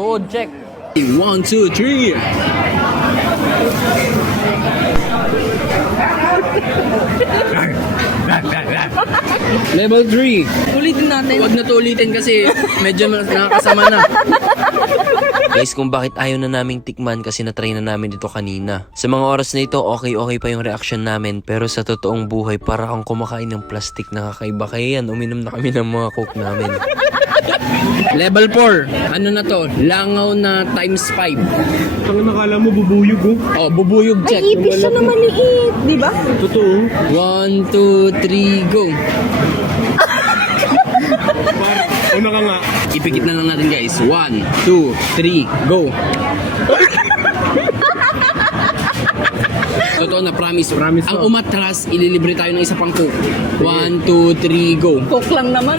Oo, check. 1, 2, 3. Level 3. Ulitin natin. Huwag na to ulitin kasi medyo nakakasama na. Guys, kung bakit ayaw na naming tikman kasi na-try na namin dito kanina. Sa mga oras na ito, okay pa yung reaction namin. Pero sa totoong buhay, para kang kumakain ng plastic na kakaiba. Kaya yan, uminom na kami ng mga coke namin. Level 4. Ano na to? Langaw na times 5. Ang nakala mo bubuyog oh. Oh, bubuyog check. Ay, ipis siya na maliit. Di ba? Totoo. 1, 2, 3, go. Una ka nga. Ipikit na lang natin guys. 1, 2, 3, go. Totoo na, promise. Promise Ang to. umatras, ililibre tayo ng isa pang coke. 1, 2, 3, go. Coke lang naman.